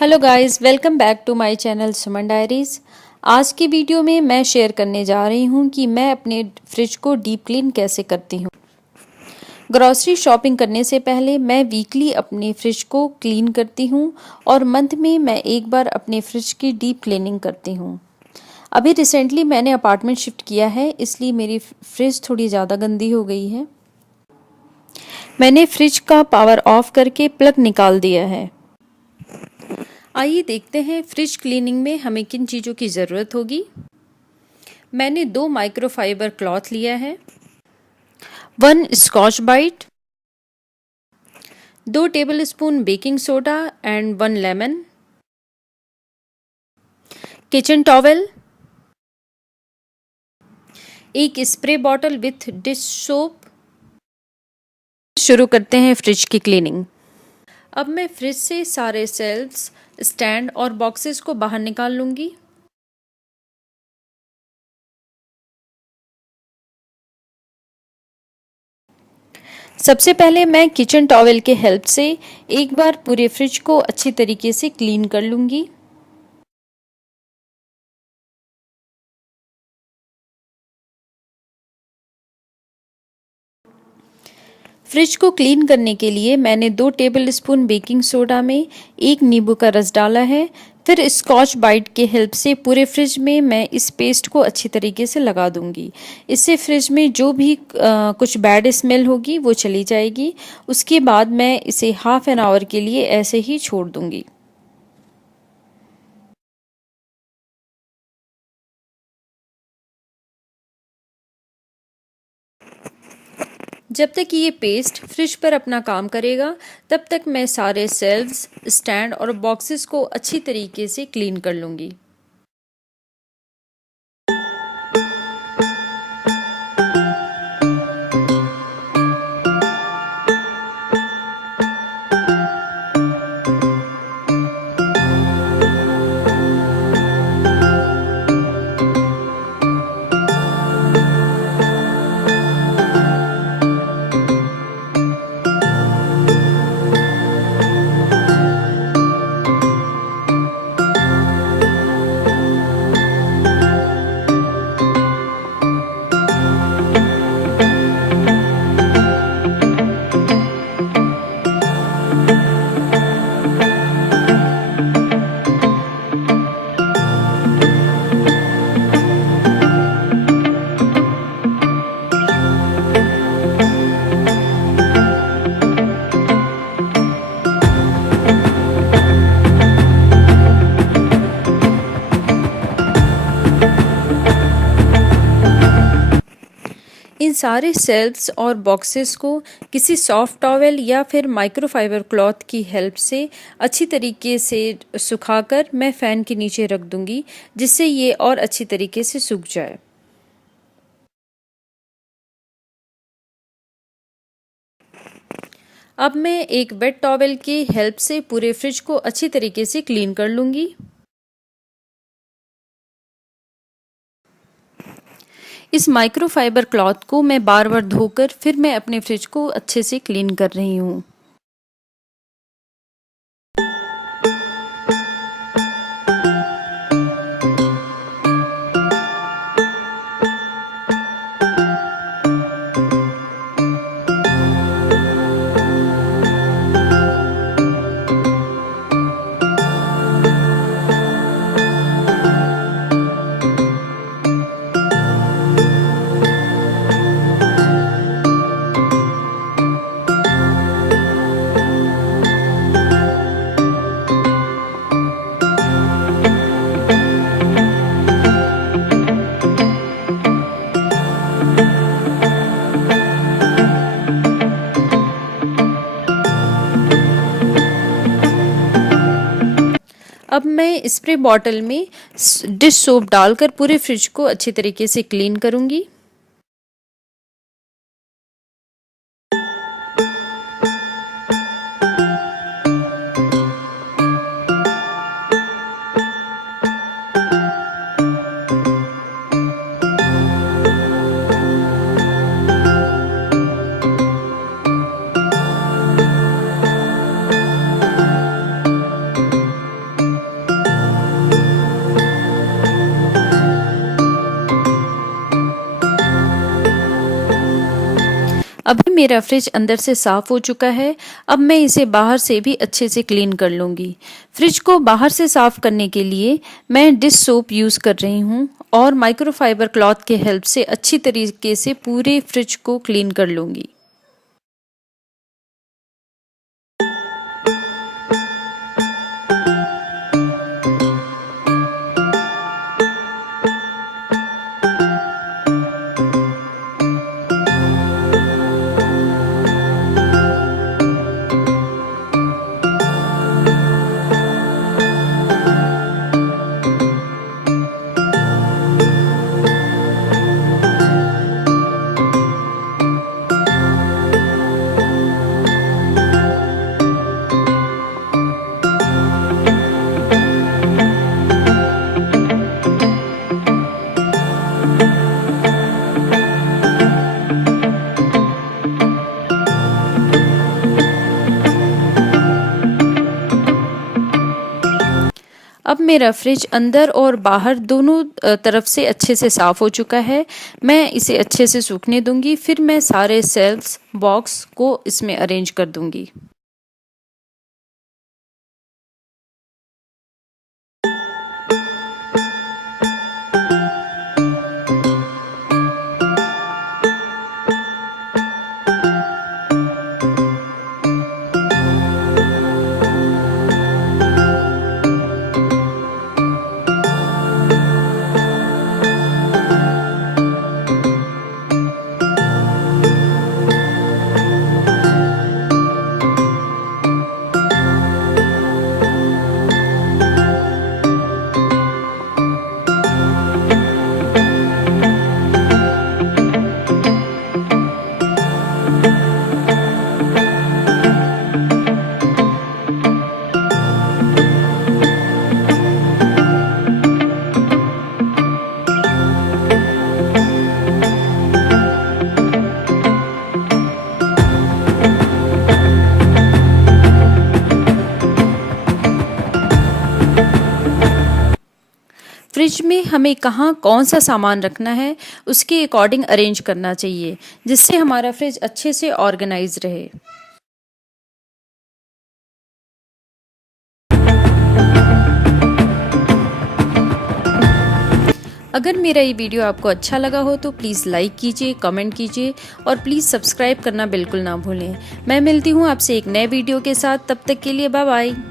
Hello guys, welcome back to my channel Suman diaries. आज की video में मैं शेयर करने जा रही हूँ कि मैं अपने फ्रिज को डीप क्लीन कैसे करती हूँ। ग्रॉसरी शॉपिंग करने से पहले मैं वीकली अपने फ्रिज को क्लीन करती हूँ और मंथ में मैं एक बार अपने फ्रिज की डीप क्लीनिंग करती हूँ। अभी रिसेंटली मैंने अपार्टमेंट शिफ्ट किया है, इसलिए मेरी फ्रिज थोड़ी ज़्यादा गंदी हो गई है। मैंने फ्रिज का पावर ऑफ करके प्लग निकाल दिया है। आइए देखते हैं फ्रिज क्लीनिंग में हमें किन चीज़ों की ज़रूरत होगी। मैंने 2 माइक्रोफाइबर क्लॉथ लिया है, 1 Scotch Brite, 2 tablespoon baking soda and 1 lemon, kitchen towel, एक spray bottle with dish soap. शुरू करते हैं फ्रिज की क्लीनिंग। अब मैं फ्रिज से सारे शेल्फ्स, स्टैंड और बॉक्सेस को बाहर निकाल लूँगी। सबसे पहले मैं किचन टॉवेल के हेल्प से एक बार पूरे फ्रिज को अच्छी तरीके से क्लीन कर लूँगी। फ्रिज को क्लीन करने के लिए मैंने 2 टेबलस्पून बेकिंग सोडा में 1 नींबू का रस डाला है। फिर स्कॉच ब्राइट के हेल्प से पूरे फ्रिज में मैं इस पेस्ट को अच्छी तरीके से लगा दूंगी। इससे फ्रिज में जो भी कुछ बैड स्मेल होगी वो चली जाएगी। उसके बाद मैं इसे हाफ एन आवर के लिए ऐसे ही छोड़ दूंगी। जब तक ये पेस्ट फ्रिज पर अपना काम करेगा, तब तक मैं सारे शेल्व्स, स्टैंड और बॉक्सेस को अच्छी तरीके से क्लीन कर लूँगी। इन सारे शेल्फ्स और बॉक्सेस को किसी सॉफ्ट टॉवेल या फिर माइक्रोफाइबर क्लॉथ की हेल्प से अच्छी तरीके से सुखाकर मैं फ़ैन के नीचे रख दूंगी, जिससे ये और अच्छी तरीके से सूख जाए। अब मैं एक वेट टॉवेल की हेल्प से पूरे फ्रिज को अच्छी तरीके से क्लीन कर लूँगी। इस माइक्रोफाइबर क्लॉथ को मैं बार बार धोकर फिर मैं अपने फ्रिज को अच्छे से क्लीन कर रही हूँ। अब मैं स्प्रे बॉटल में डिश सोप डालकर पूरे फ्रिज को अच्छी तरीके से क्लीन करूँगी। अभी मेरा फ्रिज अंदर से साफ हो चुका है। अब मैं इसे बाहर से भी अच्छे से क्लीन कर लूँगी। फ्रिज को बाहर से साफ करने के लिए मैं डिश सोप यूज़ कर रही हूँ और माइक्रोफाइबर क्लॉथ के हेल्प से अच्छी तरीके से पूरे फ्रिज को क्लीन कर लूँगी। अब मेरा फ्रिज अंदर और बाहर दोनों तरफ से अच्छे से साफ हो चुका है। मैं इसे अच्छे से सूखने दूंगी, फिर मैं सारे सेल्स बॉक्स को इसमें अरेंज कर दूंगी। फ्रिज में हमें कहाँ कौन सा सामान रखना है उसके अकॉर्डिंग अरेंज करना चाहिए, जिससे हमारा फ्रिज अच्छे से ऑर्गेनाइज रहे। अगर मेरा ये वीडियो आपको अच्छा लगा हो तो प्लीज़ लाइक कीजिए, कमेंट कीजिए और प्लीज़ सब्सक्राइब करना बिल्कुल ना भूलें। मैं मिलती हूँ आपसे एक नए वीडियो के साथ, तब तक के लिए बाय बाय।